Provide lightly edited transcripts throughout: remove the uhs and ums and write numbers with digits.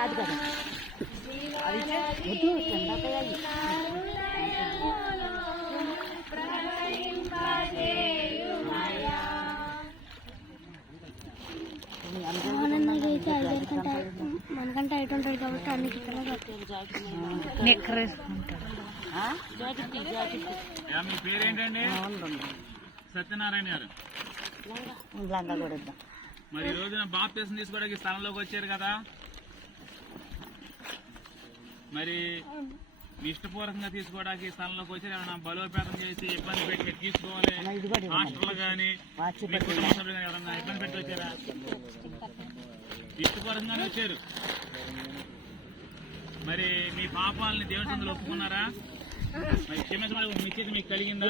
అది కదా మనకంటే హైట్ ఉంటుంది కాబట్టి అన్ని నెక్కర్ వేసుకుంటారు. మీ పేరేంటండి? సత్యనారాయణ గారు. మరి ఈ రోజున బాప్తిసం తీసుకోవడానికి స్థలంలోకి వచ్చారు కదా, మరి మీ ఇష్టపూర్వకంగా తీసుకోవడానికి స్థలంలోకి వచ్చారు. ఏమైనా బలోపేతం చేసి ఇబ్బంది పెట్టి మీరు తీసుకోవాలి, హాస్టల్ కానీ మీ కుటుంబ సభ్యులు కానీ ఎవరన్నా ఇబ్బంది పెట్టి వచ్చారా? ఇష్టపూర్వకంగానే వచ్చారు. మరి మీ పాపాలని దేవుని సందులో ఒప్పుకున్నారా? మరి క్షమించమని మీకు కలిగిందా?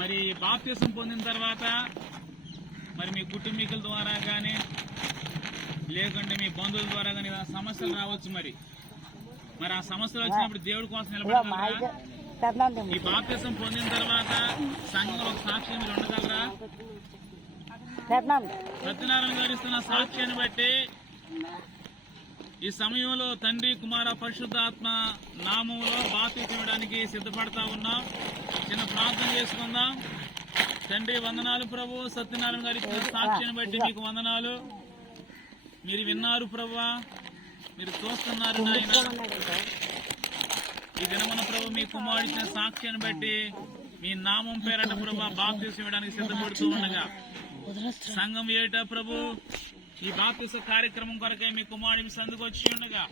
మరి బాప్తిసం పొందిన తర్వాత మరి మీ కుటుంబీకుల ద్వారా కానీ లేకుంటే మీ బంధువుల ద్వారా కానీ సమస్యలు రావచ్చు. మరి ఆ సమస్యలు వచ్చినప్పుడు దేవుడి కోసం నిలబడగలరా? ఈ బాప్తిసం పొందిన తర్వాత సంఘంలో ఒక సాక్షి మీరు ఉండగలరా? సత్యనారాయణ గారు ఇస్తున్న సాక్ష్యాన్ని బట్టి ఈ సమయంలో తండ్రి కుమార పరిశుద్ధాత్మ నామంలో బాప్తిసం ఇవ్వడానికి సిద్ధపడతా ఉన్నాం. చిన్న ప్రార్థన చేసుకుందాం. తండ్రి వందనాలు ప్రభు, సత్యనారాయణ గారి ఇచ్చిన సాక్ష్యాన్ని బట్టి మీకు వందనాలు. మీరు విన్నారు ప్రభువా, మీరు చూస్తున్నారు నాయన. ఈ దినమున ప్రభు మీ కుమారుడు ఇచ్చిన సాక్ష్యాన్ని బట్టి మీ నామం పేరట ప్రభు బాప్తిసం ఇవ్వడానికి సిద్ధపడుతూ ఉండగా సంఘం ఏట ప్రభు ఈ బాప్తిస కార్యక్రమం కొరకై మీ కుమారుడిని సందుకొచ్చి ఉండగా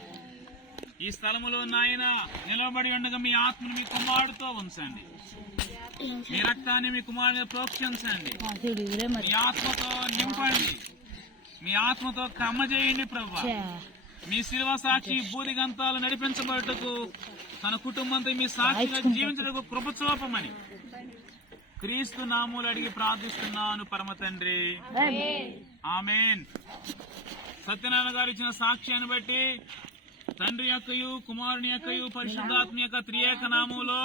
ఈ స్థలములో నాయన నిలబడి ఉండగా మీ ఆత్మను మీ కుమారుడితో ఉంచండి. మీ రక్తాన్ని మీ కుమారుని ప్రోక్షించండి. మీ ఆత్మతో నింపండి. మీ ఆత్మతో కమ్మజేయండి ప్రభు. మీ శిలువ సాక్షి బూది గంతాలు నడిపించబడుటకు తన కుటుంబంతో మీ సాక్షిగా జీవించడానికి కృప చూపమని క్రీస్తు నామములు అడిగి ప్రార్థిస్తున్నాను పరమ తండ్రి, ఆమేన్. సత్యనారాయణ గారు ఇచ్చిన సాక్ష్యాన్ని బట్టి తండ్రి యొక్కయు కుమారుని యొక్కయు పరిశుద్ధాత్మ యొక్క త్రియేక నామములో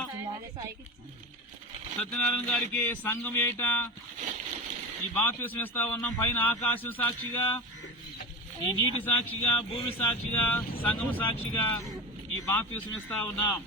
సత్యనారాయణ గారికి సంఘం ఏట ఈ బాప్తిసం ఇస్తా ఉన్నాం. పైన ఆకాశం సాక్షిగా, ఈ నీటి సాక్షిగా, భూమి సాక్షిగా, సంఘం సాక్షిగా ఈ బాప్తిసం ఇస్తా ఉన్నాం.